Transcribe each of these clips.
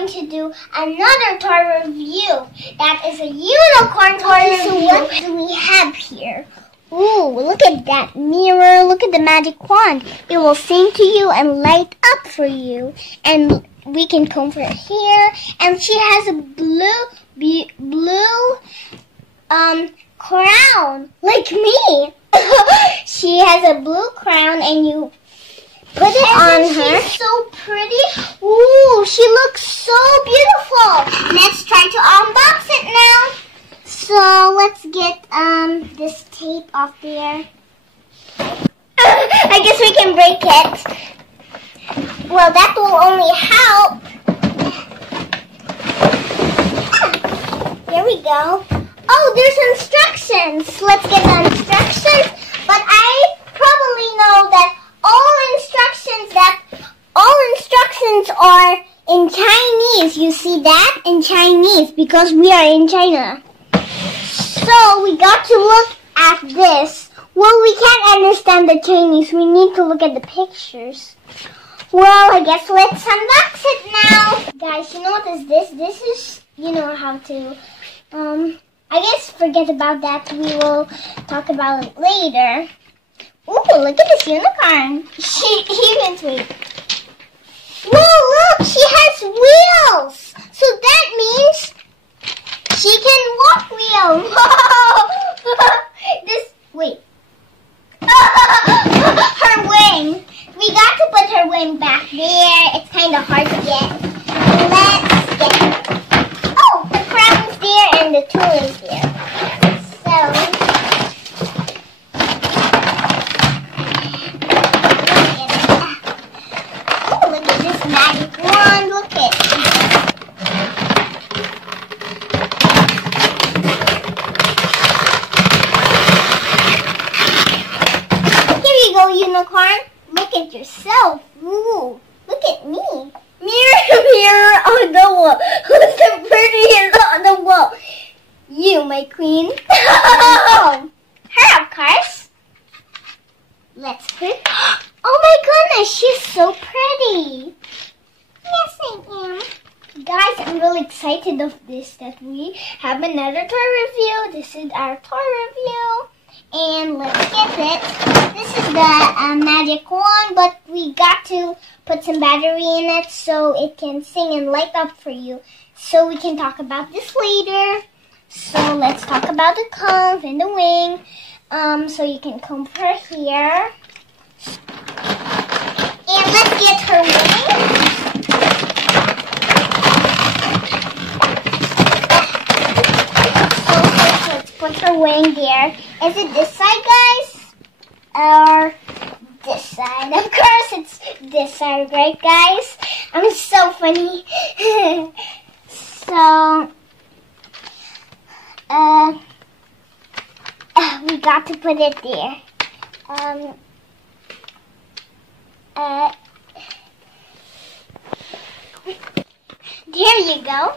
going to do another toy review. That is a unicorn toy review. So what do we have here? Ooh, look at that mirror. Look at the magic wand. It will sing to you and light up for you. And we can comb her hair. And she has a blue crown, like me. She has a blue crown, and you put it on her. She's so pretty. Ooh, she looks so beautiful. Let's try to unbox it now. So let's get this tape off there. I guess we can break it. Well, that will only help. Here we go. Oh, there's instructions. Let's get the instructions. But I probably know that all instructions are in Chinese. You see that? In Chinese, because we are in China. So we got to look at this. Well, we can't understand the Chinese. We need to look at the pictures. Well, I guess let's unbox it now. Guys, you know what is this? This is, you know how to, I guess forget about that. We will talk about it later. Ooh, look at this unicorn. She even wait. Whoa, look, she has wheels. So that means she can walk wheel. Wait. Her wing. We got to put her wing back there. It's kind of hard to get. Let's get it. Oh, the crown's there and the tool is there. Oh, look at this magic wand. Look at it. Unicorn, look at yourself. Ooh, look at me. Mirror, mirror on the wall. Who's the prettiest on the wall? You, my queen. Oh, her, of course. Let's put. Oh my goodness, she's so pretty. Yes, I am. Guys, I'm really excited of this, that we have another toy review. This is our toy review. And let's get it. This is the magic wand, but we got to put some battery in it so it can sing and light up for you. So we can talk about this later. So let's talk about the comb and the wing. So you can comb her hair. And let's get her wing. Put her wing there. Is it this side, guys? Or this side? Of course it's this side, right, guys? I'm so funny. So, we got to put it there. There you go.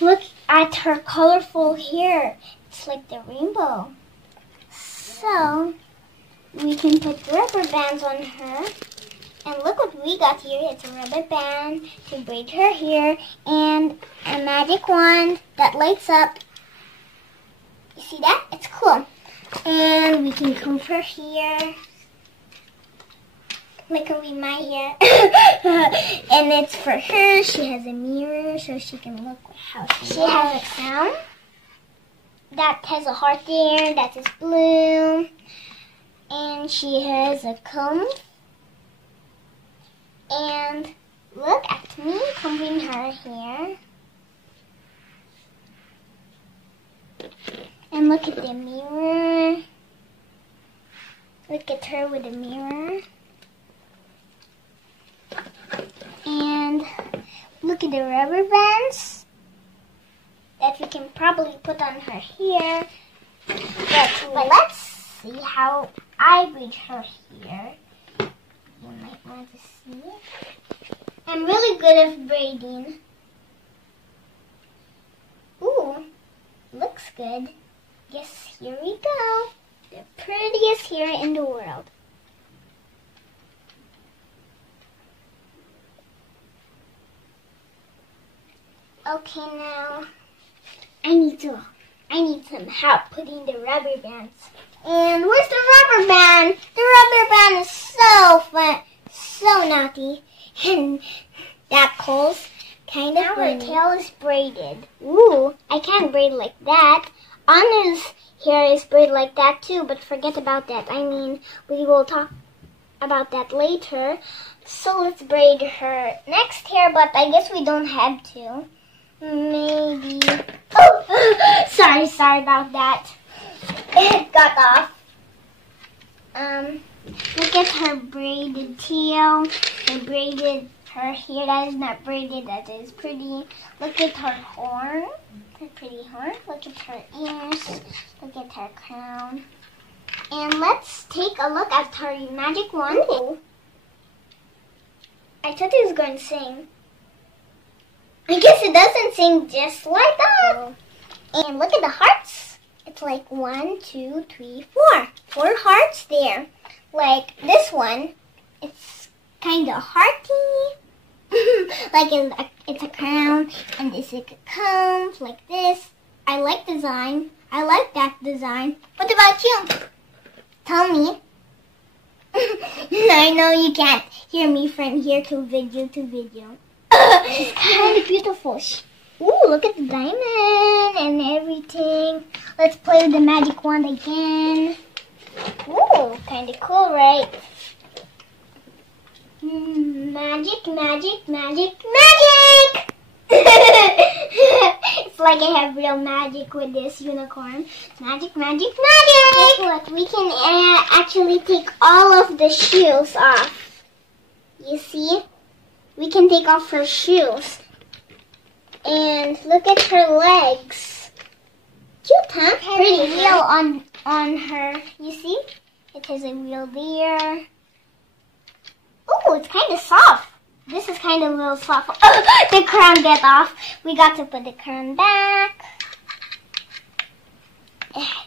Look at her colorful hair. It's like the rainbow. So, we can put rubber bands on her. And look what we got here. It's a rubber band to braid her hair and a magic wand that lights up. You see that? It's cool. And we can comb her hair. Like my hair. And it's for her. She has a mirror so she can look how she has a crown. That has a heart there, that is blue. And she has a comb. And look at me combing her hair. And look at the mirror. Look at her with a mirror. And look at the rubber bands that we can probably put on her hair. But let's see how I braid her hair. You might want to see. I'm really good at braiding. Ooh, looks good. Yes, here we go. The prettiest hair in the world. Okay, now I need some help putting the rubber bands. And where's the rubber band? The rubber band is so fun, so naughty, and that calls kind of funny. Now her tail is braided. Ooh, I can't braid like that. Anna's hair is braided like that too, but forget about that. I mean, we will talk about that later. So let's braid her next hair, but I guess we don't have to. Maybe. Oh, sorry about that. It got off. Look at her braided tail. I braided her hair. That is not braided. That is pretty. Look at her horn. Her pretty horn. Look at her ears. Look at her crown. And let's take a look at her magic wand. Ooh. I thought it was going to sing. I guess it doesn't sing just like that. And look at the hearts. It's like 1, 2, 3, 4. 4 hearts there. Like this one, it's kind of hearty. Like it's a crown, and this is a comb, like this. I like design. I like that design. What about you? Tell me. I know you can't hear me from here to video to video. She's kind of beautiful. Ooh, look at the diamond and everything. Let's play with the magic wand again. Ooh, kind of cool, right? Magic, magic, magic, magic! It's like I have real magic with this unicorn. Magic, magic, magic! Guess what? We can actually take all of the shoes off. You see? We can take off her shoes. And look at her legs. Cute, huh? Pretty wheel on her. You see? It has a wheel there. Oh, it's kind of soft. This is kind of a little soft. Oh, the crown get off. We got to put the crown back.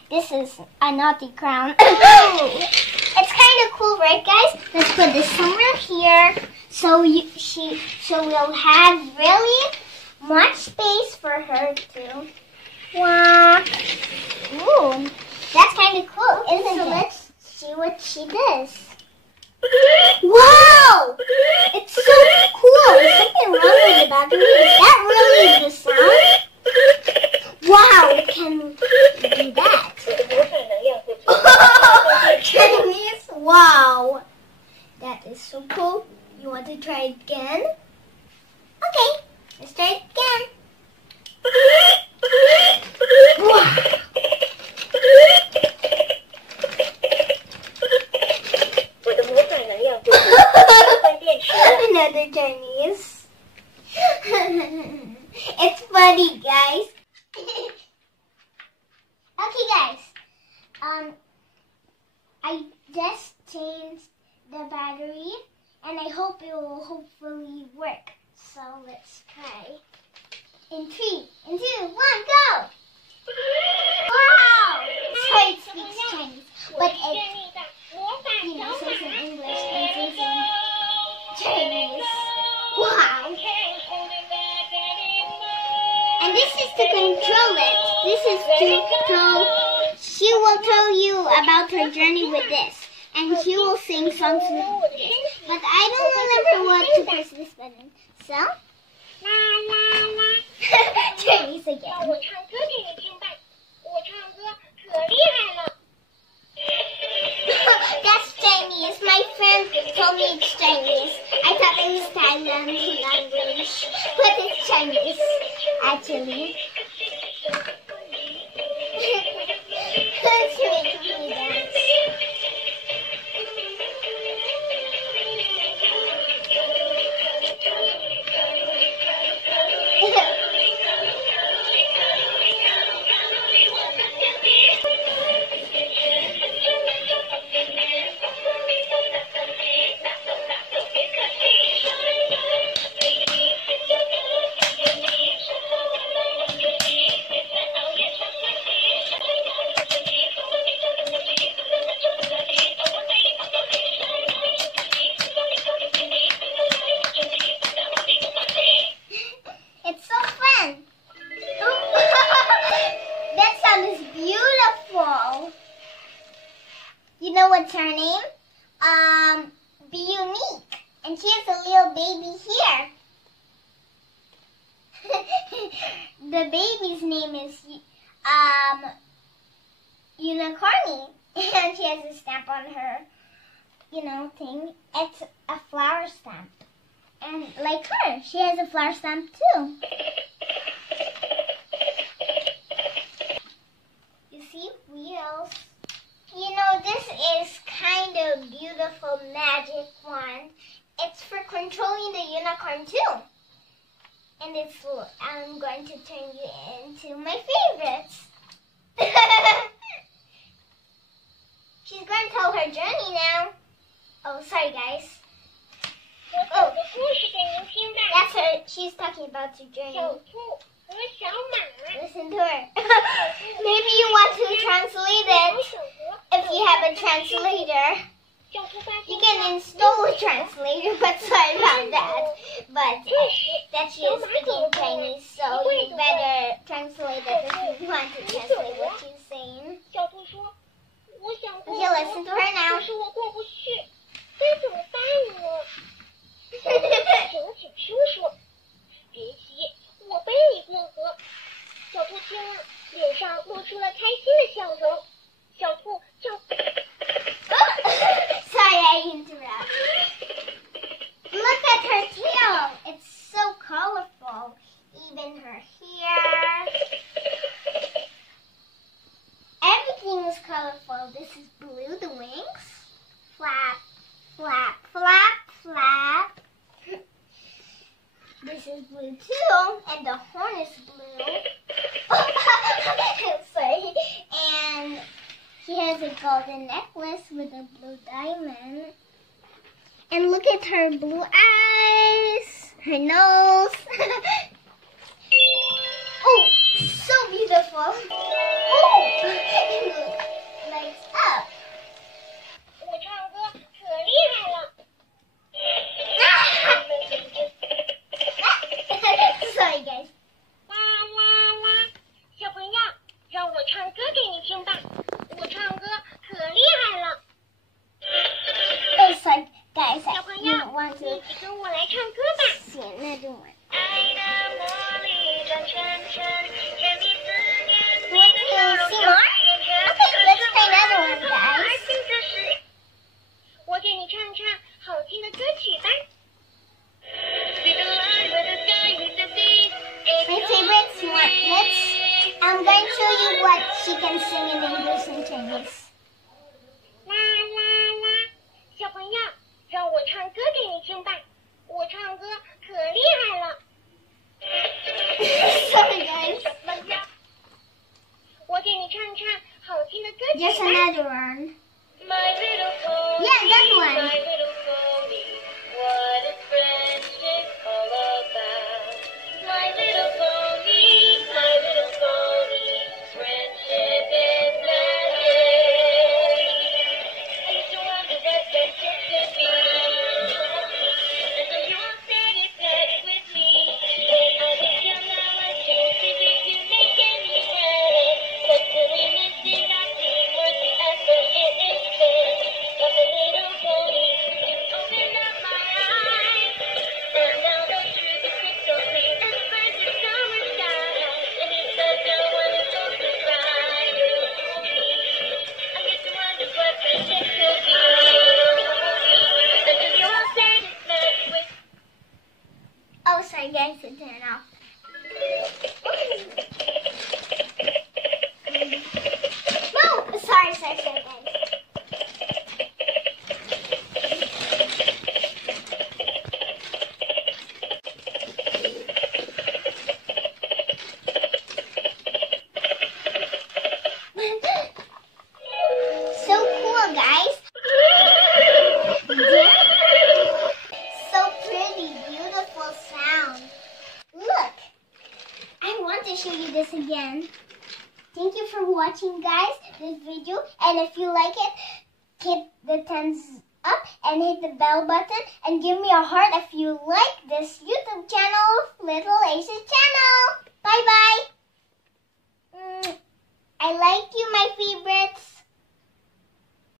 This is a naughty crown. It's kind of cool, right, guys? Let's put this somewhere here, so we'll have really much space for her to walk. Ooh, that's kind of cool, isn't it? Let's see what she does. Wow! It's so cool. There's something wrong with the battery. Is that really the sound? Wow, it can do that. Chinese? Wow. That is so cool. You want to try it again? Okay, let's try it again. Wow. Another Chinese. It's funny, guys. Okay, guys. I just changed the battery, and I hope it will hopefully work. So let's try. In 3, in 2, 1, go! Wow! So it speaks Chinese, but it, says in English and says in Chinese. Wow! And this is to control it. This is to she will tell you about her journey with this. And she will sing songs with this. But I don't remember what to press this button. So? Chinese again. That's Chinese. My friend told me it's Chinese. I thought it was Thailand language, but it's Chinese, actually. Let's make me dance. the baby's name is Unicorny, and she has a stamp on her, thing. It's a flower stamp, and like her, she has a flower stamp too. You see wheels. This is kind of beautiful magic wand. It's for controlling the unicorn too. And I'm going to turn you into my favorites. She's going to tell her journey now. Oh, sorry guys. Oh, that's her. She's talking about her journey. Listen to her. Maybe you want to translate it. If you have a translator, you can install a translator, but sorry about that. But that she is speaking Chinese, so you better translate it if you want to translate what she's saying. Okay, listen to her now. Sorry, I interrupted. Look at her tail. It's so colorful. Even her hair. Everything is colorful. This is blue, the wings. Flap, flap, flap, flap. This is blue too, and the horn is blue. Sorry. And she has a golden necklace with a blue diamond. And look at her blue eyes, her nose. Oh, so beautiful. Oh, legs up. Sorry, guys. Oh, sorry, guys. I don't want to sing another one. Want to sing more? Okay, let's try another one, guys. My favorite one. I'm going to show you what she can sing in English and Chinese. Sorry, guys. Just another one. Yeah, that one. Oh, sorry guys, it turned off. No, sorry guys. So cool, guys. So pretty, beautiful sound. Look, I want to show you this again. Thank you for watching, guys, this video. And if you like it, hit the thumbs up and hit the bell button and give me a heart if you like this YouTube channel, Little Aces channel. Bye bye.